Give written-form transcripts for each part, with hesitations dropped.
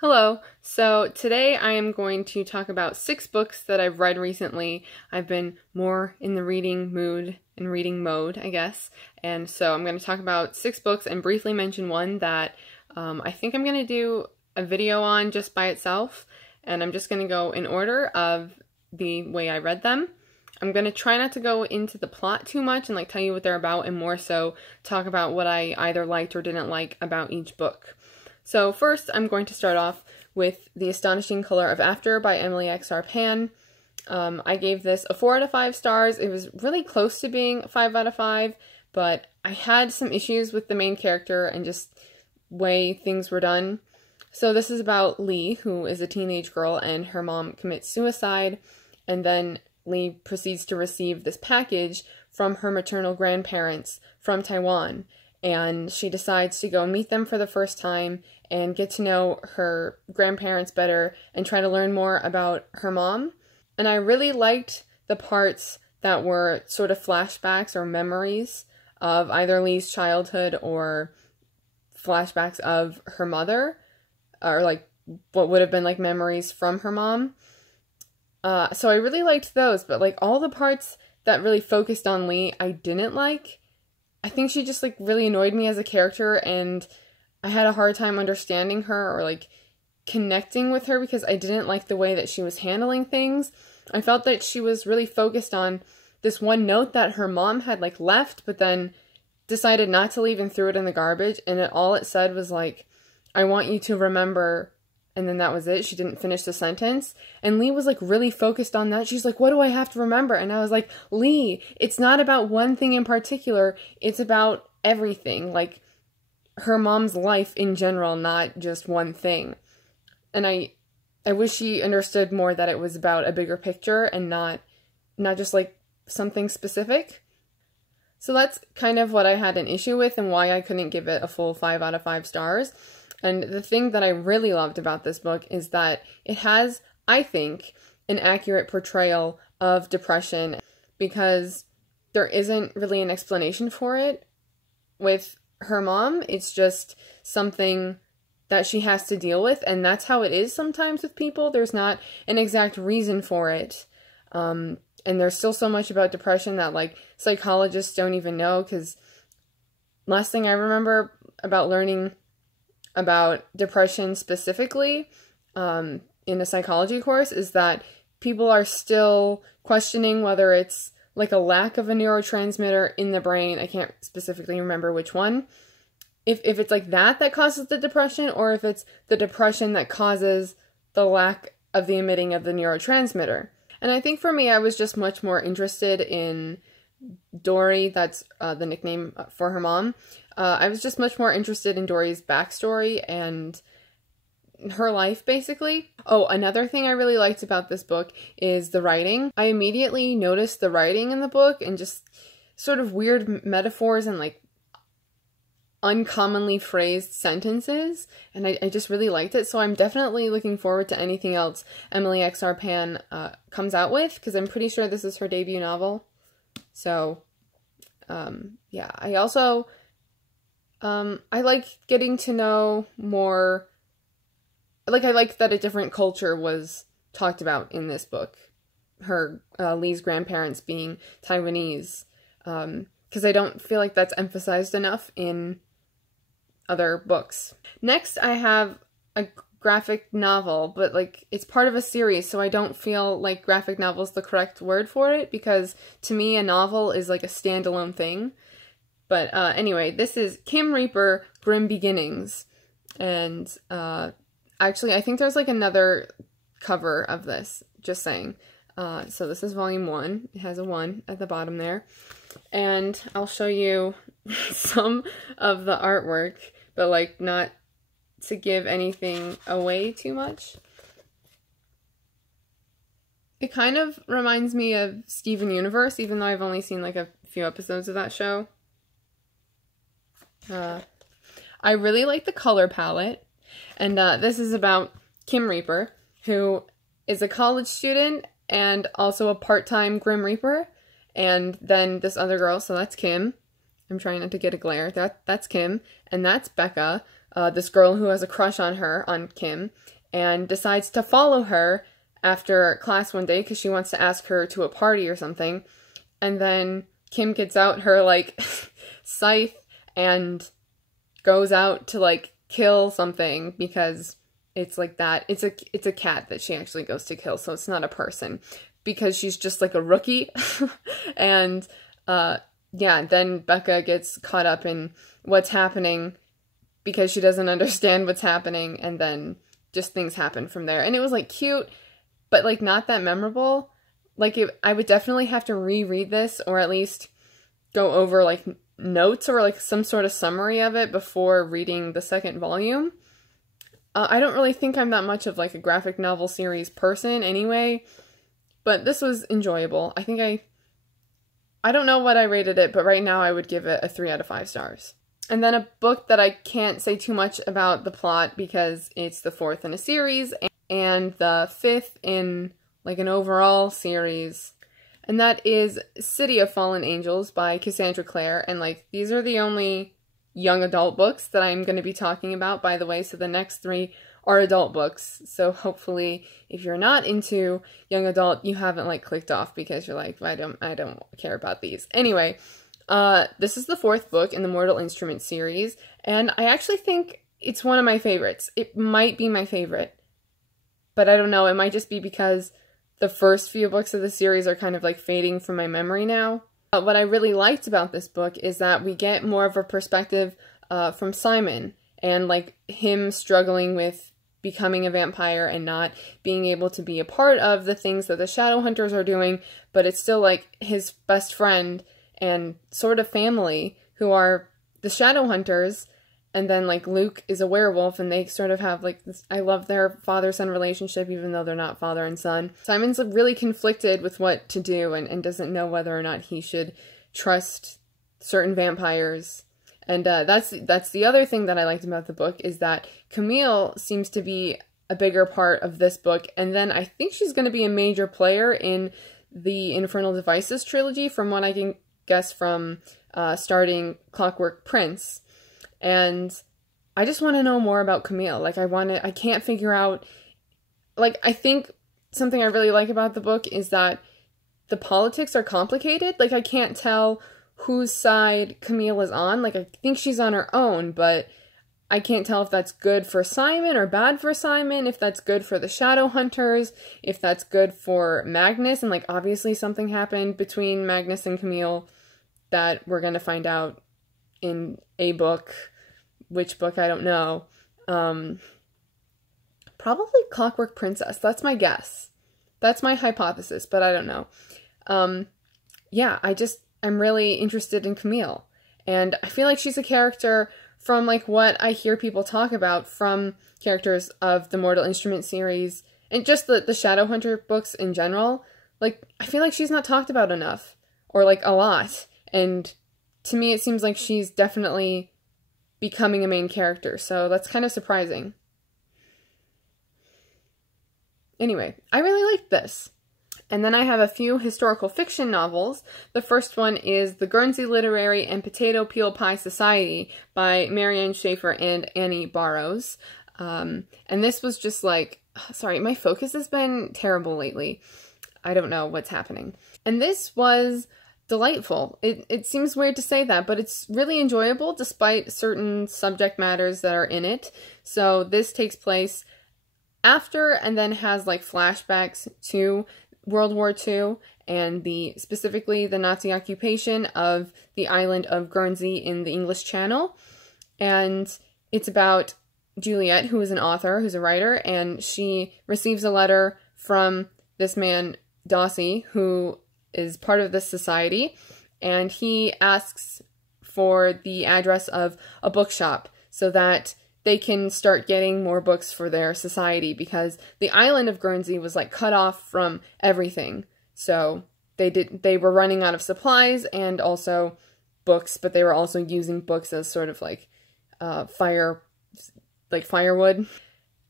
Hello. So today I am going to talk about 6 books that I've read recently. I've been more in the reading mood and reading mode, I guess. And so I'm going to talk about 6 books and briefly mention one that I think I'm going to do a video on just by itself. And I'm just going to go in order of the way I read them. I'm going to try not to go into the plot too much and tell you what they're about, and more so talk about what I either liked or didn't like about each book. So first, I'm going to start off with The Astonishing Color of After by Emily X. R. Pan. I gave this a 4 out of 5 stars. It was really close to being a 5 out of 5, but I had some issues with the main character and just way things were done. So this is about Lee, who is a teenage girl, and her mom commits suicide, and then Lee proceeds to receive this package from her maternal grandparents from Taiwan. And she decides to go meet them for the first time and get to know her grandparents better and try to learn more about her mom. And I really liked the parts that were sort of flashbacks or memories of either Lee's childhood or flashbacks of her mother, or what would have been memories from her mom. So I really liked those, but all the parts that really focused on Lee, I didn't like. I think she just really annoyed me as a character, and I had a hard time understanding her or connecting with her because I didn't like the way that she was handling things. I felt that she was really focused on this one note that her mom had left, but then decided not to leave and threw it in the garbage, and all it said was I want you to remember, and then that was it. She didn't finish the sentence. And Lee was really focused on that. She's what do I have to remember? And I was Lee, it's not about one thing in particular. It's about everything. Her mom's life in general, not just one thing. And I wish she understood more that it was about a bigger picture and not just something specific. So that's kind of what I had an issue with and why I couldn't give it a full 5 out of 5 stars. And the thing that I really loved about this book is that it has, I think, an accurate portrayal of depression, because there isn't really an explanation for it with her mom. It's just something that she has to deal with, and that's how it is sometimes with people. There's not an exact reason for it. And there's still so much about depression that psychologists don't even know, because last thing I remember about learning about depression specifically in a psychology course is that people are still questioning whether it's a lack of a neurotransmitter in the brain. I can't specifically remember which one. If it's that causes the depression, or if it's the depression that causes the lack of the emitting of the neurotransmitter. And I think for me, I was just much more interested in Dory, that's the nickname for her mom. I was just much more interested in Dory's backstory and her life, basically. Oh, another thing I really liked about this book is the writing. I immediately noticed the writing in the book and just sort of weird metaphors and uncommonly phrased sentences, and I just really liked it. So I'm definitely looking forward to anything else Emily X. R. Pan comes out with, because I'm pretty sure this is her debut novel. So, yeah, I also, I like getting to know more, I like that a different culture was talked about in this book. Her, Lee's grandparents being Taiwanese, because I don't feel like that's emphasized enough in other books. Next, I have a graphic novel, but it's part of a series, so I don't feel like graphic novel is the correct word for it, because to me a novel is a standalone thing. But anyway, this is Kim Reaper, Grim Beginnings, and actually I think there's another cover of this, just saying. So this is volume 1, it has a 1 at the bottom there, and I'll show you some of the artwork, but not to give anything away too much. It kind of reminds me of Steven Universe, even though I've only seen a few episodes of that show. I really like the color palette, and this is about Kim Reaper, who is a college student and also a part-time Grim Reaper, and then this other girl, so that's Kim. I'm trying not to get a glare. That's Kim, and that's Becca, this girl who has a crush on her, on Kim, and decides to follow her after class one day because she wants to ask her to a party or something. And then Kim gets out her, like, scythe and goes out to, like, kill something because it's like that. It's a cat that she actually goes to kill, so it's not a person because she's just, like, a rookie. And, yeah, then Becca gets caught up in what's happening because she doesn't understand what's happening, and then just things happen from there. And it was, like, cute, but, like, not that memorable. Like, I would definitely have to reread this, or at least go over, like, notes or, like, some sort of summary of it before reading the second volume. I don't really think I'm that much of, like, a graphic novel series person anyway, but this was enjoyable. I think I don't know what I rated it, but right now I would give it a 3 out of 5 stars. And then a book that I can't say too much about the plot because it's the 4th in a series and the 5th in, like, an overall series. And that is City of Fallen Angels by Cassandra Clare. And, like, these are the only young adult books that I'm going to be talking about, by the way. So the next 3 are adult books. So hopefully, if you're not into young adult, you haven't, like, clicked off because you're like, I don't care about these. Anyway, this is the 4th book in the Mortal Instruments series, and I actually think it's one of my favorites. It might be my favorite, but I don't know. It might just be because the first few books of the series are kind of, like, fading from my memory now. What I really liked about this book is that we get more of a perspective from Simon, and, like, him struggling with becoming a vampire and not being able to be a part of the things that the Shadowhunters are doing, but it's still, like, his best friend and sort of family who are the Shadowhunters, and then, like, Luke is a werewolf, and they sort of have, like, this, I love their father-son relationship, even though they're not father and son. Simon's, like, really conflicted with what to do and doesn't know whether or not he should trust certain vampires. And that's the other thing that I liked about the book, is that Camille seems to be a bigger part of this book, and then I think she's going to be a major player in the Infernal Devices trilogy, from what I can guess from starting Clockwork Prince. And I just want to know more about Camille. Like, I can't figure out, like, I think something I really like about the book is that the politics are complicated. Like, I can't tell whose side Camille is on. Like, I think she's on her own, but I can't tell if that's good for Simon or bad for Simon, if that's good for the Shadowhunters, if that's good for Magnus. And, like, obviously something happened between Magnus and Camille that we're going to find out in a book. Which book, I don't know. Probably Clockwork Princess. That's my guess. That's my hypothesis, but I don't know. Yeah, I'm really interested in Camille. And I feel like she's a character from, like, what I hear people talk about from characters of the Mortal Instruments series, and just the Shadowhunter books in general. Like, I feel like she's not talked about enough, or, like, a lot. And to me, it seems like she's definitely becoming a main character, so that's kind of surprising. Anyway, I really liked this. And then I have a few historical fiction novels. The first one is The Guernsey Literary and Potato Peel Pie Society by Marianne Schaefer and Annie Barrows. And this was just like, sorry, my focus has been terrible lately. I don't know what's happening. And this was delightful. It seems weird to say that, but it's really enjoyable despite certain subject matters that are in it. So this takes place after and then has, like, flashbacks to World War II and specifically the Nazi occupation of the island of Guernsey in the English Channel. And it's about Juliet, who is an author, who's a writer, and she receives a letter from this man, Dossie, who is part of this society, and he asks for the address of a bookshop so that they can start getting more books for their society, because the island of Guernsey was, like, cut off from everything. So they were running out of supplies and also books, but they were also using books as sort of like firewood.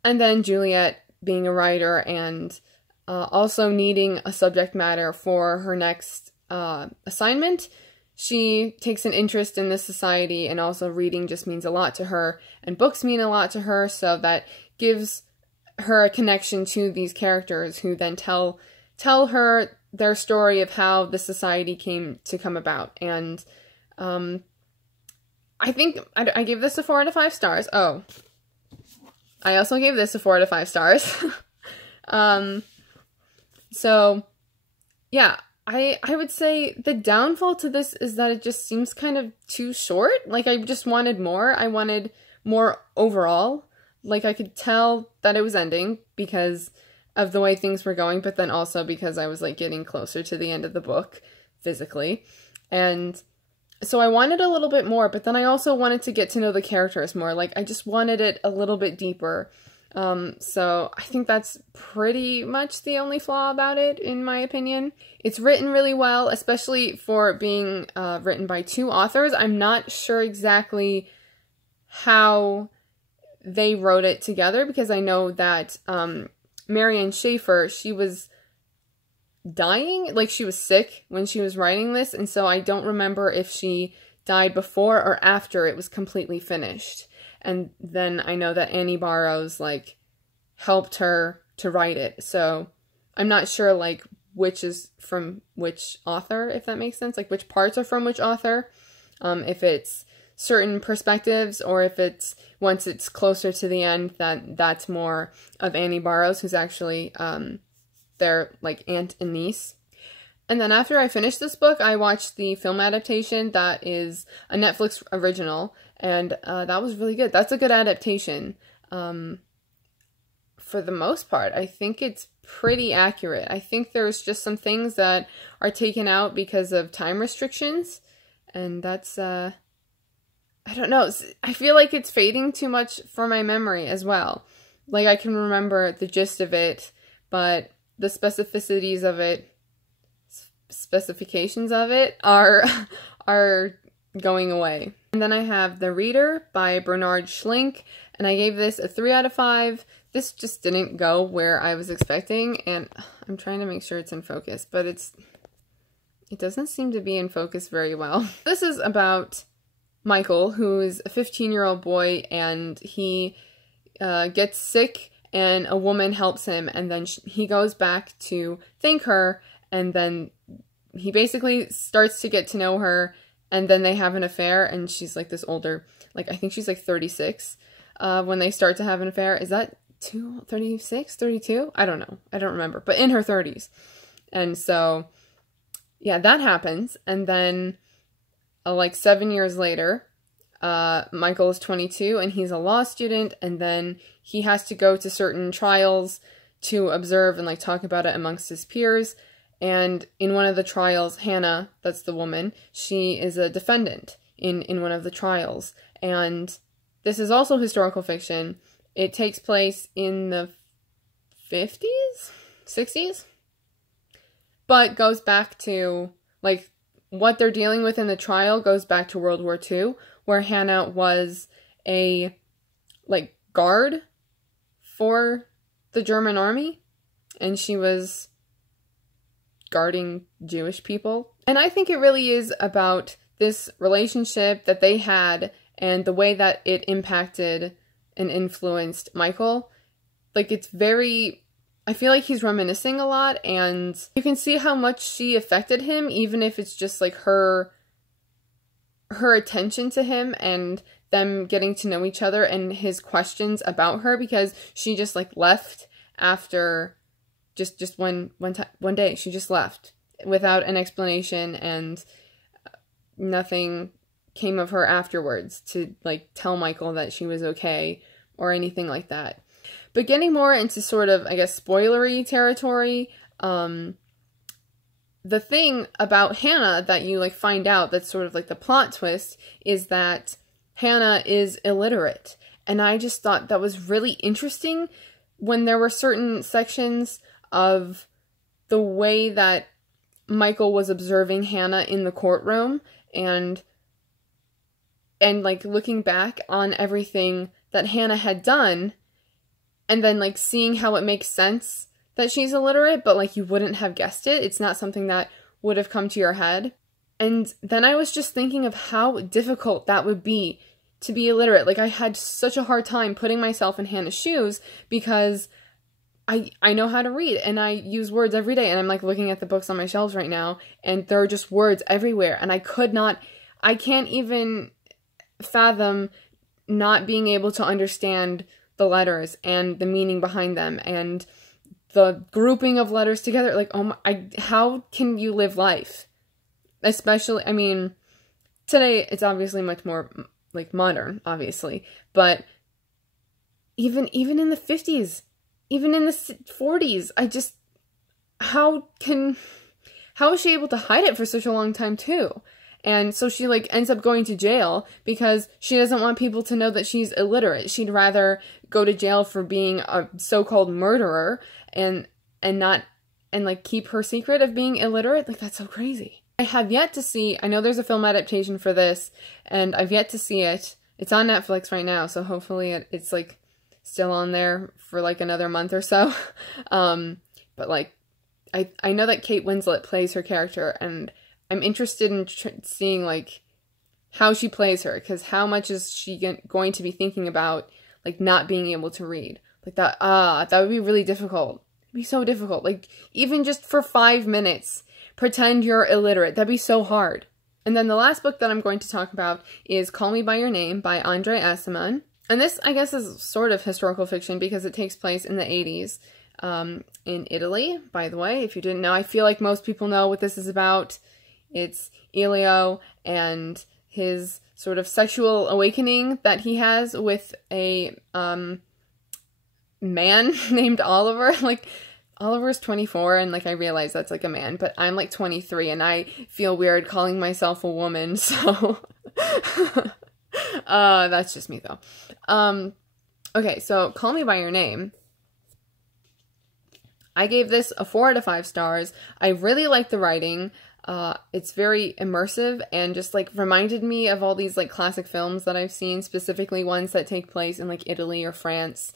And then Juliet, being a writer and also needing a subject matter for her next assignment, she takes an interest in this society, and also reading just means a lot to her, and books mean a lot to her, so that gives her a connection to these characters who then tell her their story of how the society came to come about. And I think I gave this a 4 out of 5 stars. Oh, I also gave this a 4 out of 5 stars. So yeah, I would say the downfall to this is that it just seems kind of too short. Like, I just wanted more. I wanted more overall. Like, I could tell that it was ending because of the way things were going, but then also because I was, like, getting closer to the end of the book physically. And so I wanted a little bit more, but then I also wanted to get to know the characters more. Like, I just wanted it a little bit deeper. So I think that's pretty much the only flaw about it, in my opinion. It's written really well, especially for being written by 2 authors. I'm not sure exactly how they wrote it together, because I know that Marianne Schaefer, she was dying, like she was sick when she was writing this, and so I don't remember if she died before or after it was completely finished. And then I know that Annie Barrows, like, helped her to write it, so I'm not sure, like, which is from which author, if that makes sense, like, which parts are from which author, if it's certain perspectives, or if it's, once it's closer to the end, that's more of Annie Barrows, who's actually, their, like, aunt and niece. And then after I finished this book, I watched the film adaptation that is a Netflix original, and that was really good. That's a good adaptation. For the most part, I think it's pretty accurate. I think there's just some things that are taken out because of time restrictions, and that's, I don't know, I feel like it's fading too much from my memory as well. Like, I can remember the gist of it, but the specificities of it, specifications of it are going away. And then I have The Reader by Berhnard Schilnk, and I gave this a 3 out of 5. This just didn't go where I was expecting, and I'm trying to make sure it's in focus, but it doesn't seem to be in focus very well. This is about Michael, who is a 15-year-old boy, and he gets sick, and a woman helps him, and then he goes back to thank her, and then he basically starts to get to know her, and then they have an affair, and she's like this older, like, I think she's like 36 when they start to have an affair. Is that 36, 32? I don't know. I don't remember, but in her 30s. And so, yeah, that happens, and then like 7 years later, Michael is 22, and he's a law student, and then he has to go to certain trials to observe and, like, talk about it amongst his peers. And in one of the trials, Hannah, that's the woman, she is a defendant in one of the trials. And this is also historical fiction. It takes place in the 50s? 60s? But goes back to, like, what they're dealing with in the trial goes back to World War II, where Hannah was a, like, guard for the German army, and she was guarding Jewish people. And I think it really is about this relationship that they had and the way that it impacted and influenced Michael. Like, it's very, I feel like he's reminiscing a lot, and you can see how much she affected him, even if it's just, like, her attention to him and them getting to know each other and his questions about her, because she just, like, left after just one day. She just left without an explanation, and nothing came of her afterwards to, like, tell Michael that she was okay or anything like that. But getting more into sort of, I guess, spoilery territory, the thing about Hannah that you, like, find out that's sort of, like, the plot twist is that Hannah is illiterate. And I just thought that was really interesting when there were certain sections of the way that Michael was observing Hannah in the courtroom, and like, looking back on everything that Hannah had done, and then, like, seeing how it makes sense that she's illiterate, but, like, you wouldn't have guessed it. It's not something that would have come to your head. And then I was just thinking of how difficult that would be to be illiterate. Like, I had such a hard time putting myself in Hannah's shoes because I know how to read and I use words every day, and I'm like looking at the books on my shelves right now and there are just words everywhere, and I can't even fathom not being able to understand the letters and the meaning behind them and the grouping of letters together. Like, oh my, how can you live life? Especially, I mean, today it's obviously much more like modern, obviously, but even in the 50s, even in the 40s, how is she able to hide it for such a long time too? And so she like ends up going to jail because she doesn't want people to know that she's illiterate. She'd rather go to jail for being a so-called murderer and like keep her secret of being illiterate. Like, that's so crazy. I have yet to see, I know there's a film adaptation for this, and I've yet to see it. It's on Netflix right now, so hopefully it's like still on there for like another month or so. But like, I know that Kate Winslet plays her character, and I'm interested in seeing like how she plays her, because how much is she going to be thinking about like not being able to read? Like that would be really difficult. It'd be so difficult. Like, even just for 5 minutes, pretend you're illiterate. That'd be so hard. And then the last book that I'm going to talk about is Call Me By Your Name by Andre Aciman. And this, I guess, is sort of historical fiction because it takes place in the 80s in Italy, by the way. If you didn't know, I feel like most people know what this is about. It's Elio and his sort of sexual awakening that he has with a man named Oliver. Like, Oliver's 24, and like I realize that's like a man, but I'm like 23 and I feel weird calling myself a woman, so that's just me though. Okay, so Call Me By Your Name. I gave this a 4 out of 5 stars. I really like the writing. It's very immersive and just like reminded me of all these like classic films that I've seen, specifically ones that take place in like Italy or France,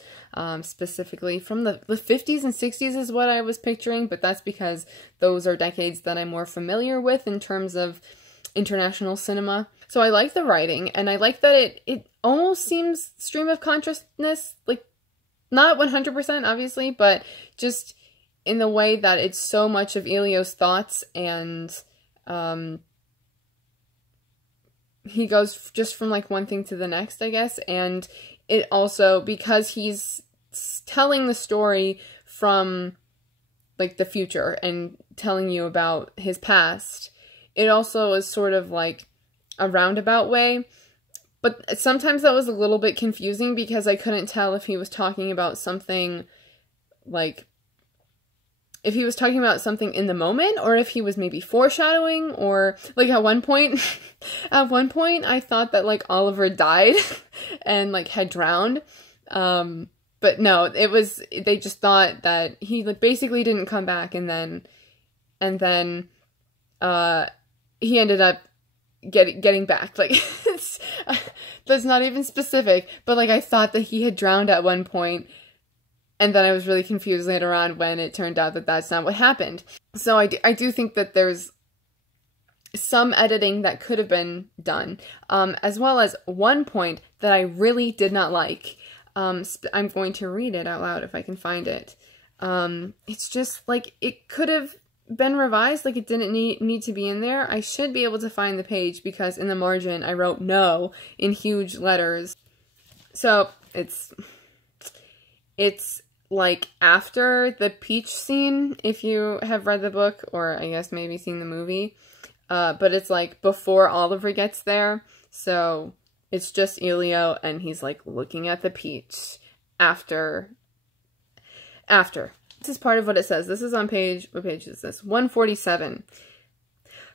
specifically from the 50s and 60s is what I was picturing, but that's because those are decades that I'm more familiar with in terms of international cinema. So I like the writing, and I like that it almost seems stream of consciousness, like not 100% obviously, but just in the way that it's so much of Elio's thoughts, and he goes just from like one thing to the next, I guess. And it also, because he's telling the story from like the future and telling you about his past, it also is sort of like a roundabout way. But sometimes that was a little bit confusing because I couldn't tell if he was talking about something like, if he was talking about something in the moment, or if he was maybe foreshadowing, or like at one point I thought that like Oliver died and like had drowned. But no, they just thought that he like basically didn't come back, and then he ended up getting back. Like, that's not even specific, but like I thought that he had drowned at one point. And then I was really confused later on when it turned out that that's not what happened. So I do think that there's some editing that could have been done, as well as one point that I really did not like. I'm going to read it out loud if I can find it. It's just like, it could have been revised, like it didn't need to be in there. I should be able to find the page because in the margin I wrote no in huge letters. So it's like after the peach scene, if you have read the book, or I guess maybe seen the movie, but it's like before Oliver gets there, so it's just Elio and he's like looking at the peach after. This is part of what it says. This is on page, what page is this? 147.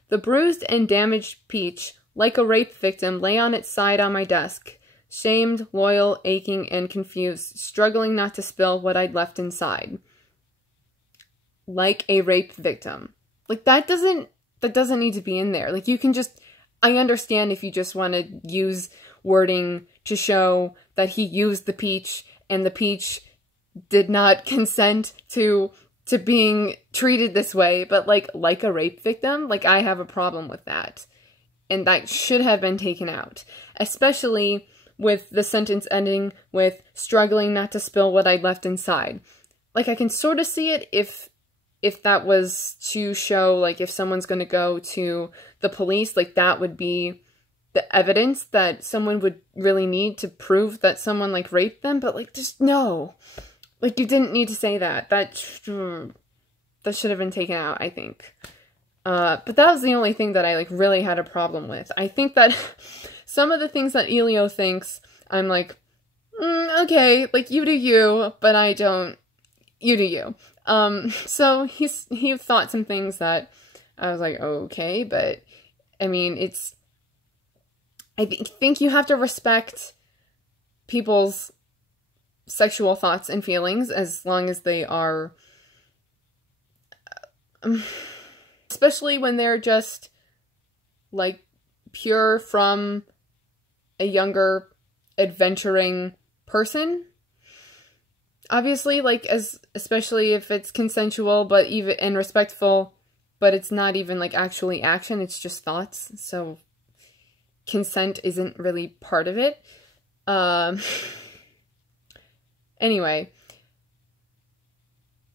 The bruised and damaged peach, like a rape victim, lay on its side on my desk. Shamed, loyal, aching, and confused, struggling not to spill what I'd left inside. Like a rape victim. Like, that doesn't need to be in there. Like, you can just, I understand if you just want to use wording to show that he used the peach, and the peach did not consent to to being treated this way, but like a rape victim, like I have a problem with that. And that should have been taken out. Especially with the sentence ending with struggling not to spill what I'd left inside. Like I can sort of see it if that was to show like if someone's going to go to the police, like that would be the evidence that someone would really need to prove that someone like raped them, but like just no. Like, you didn't need to say that. That should have been taken out, I think. But that was the only thing that I, like, really had a problem with. I think that some of the things that Elio thinks, I'm like, okay, like, you do you, but I don't, you do you. So he thought some things that I was like, okay, but, I mean, I think you have to respect people's sexual thoughts and feelings as long as they are, especially when they're just, like, pure from a younger, adventuring person. Obviously, like, especially if it's consensual, but even, and respectful, but it's not even, like, actually action, it's just thoughts, so consent isn't really part of it. Anyway,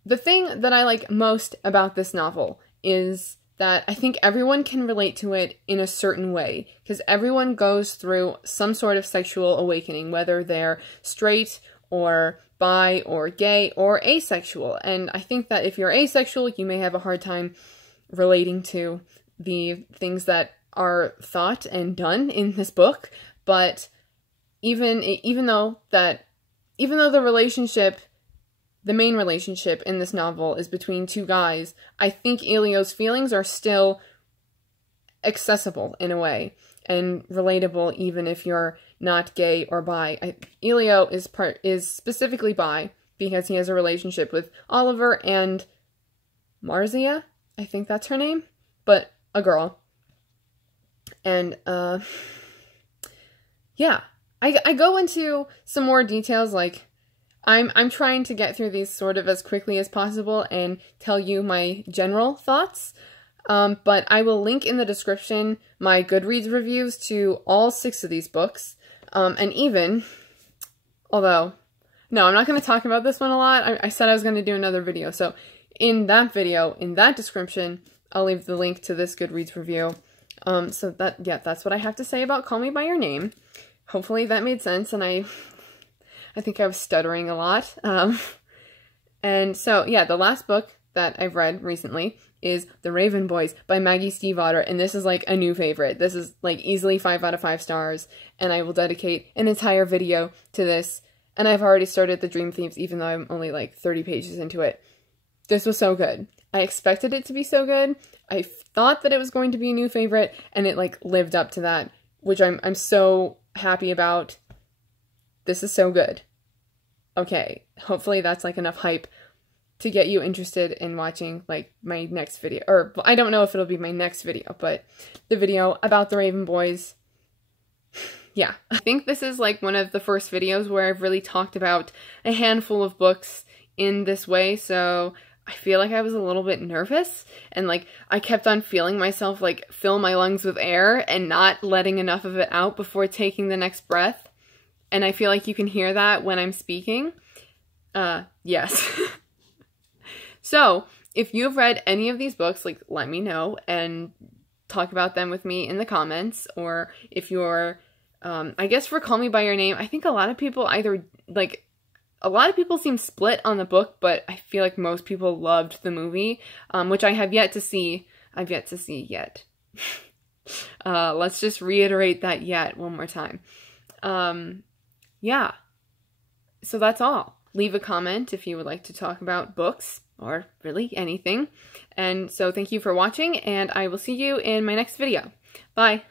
the thing that I like most about this novel is that I think everyone can relate to it in a certain way, because everyone goes through some sort of sexual awakening, whether they're straight or bi or gay or asexual. And I think that if you're asexual, you may have a hard time relating to the things that are thought and done in this book, but even though the relationship, the main relationship in this novel is between two guys, I think Elio's feelings are still accessible in a way, and relatable even if you're not gay or bi. Elio is specifically bi, because he has a relationship with Oliver and Marzia, I think that's her name, but a girl. And, yeah. I go into some more details, like, I'm trying to get through these sort of as quickly as possible and tell you my general thoughts, but I will link in the description my Goodreads reviews to all 6 of these books, and even, although, no, I'm not going to talk about this one a lot. I said I was going to do another video, so in that video, in that description, I'll leave the link to this Goodreads review. So that's what I have to say about Call Me By Your Name. Hopefully that made sense, and I think I was stuttering a lot. And so, yeah, the last book that I've read recently is The Raven Boys by Maggie Stiefvater, and this is, like, a new favorite. This is, like, easily 5 out of 5 stars, and I will dedicate an entire video to this, and I've already started The Dream Thieves, even though I'm only, like, 30 pages into it. This was so good. I expected it to be so good. I thought that it was going to be a new favorite, and it, like, lived up to that, which I'm so happy about. This is so good. Okay, hopefully that's like enough hype to get you interested in watching like my next video, or I don't know if it'll be my next video, but the video about the Raven Boys. Yeah, I think this is like one of the first videos where I've really talked about a handful of books in this way, so I feel like I was a little bit nervous, and like I kept on feeling myself like fill my lungs with air and not letting enough of it out before taking the next breath. And I feel like you can hear that when I'm speaking. Yes. So, if you've read any of these books, like, let me know and talk about them with me in the comments. Or if you're, I guess for Call Me By Your Name, I think a lot of people either, like, a lot of people seem split on the book, but I feel like most people loved the movie, which I have yet to see. I've yet to see yet. Let's just reiterate that yet one more time. Yeah. So that's all. Leave a comment if you would like to talk about books, or really anything. And so thank you for watching, and I will see you in my next video. Bye!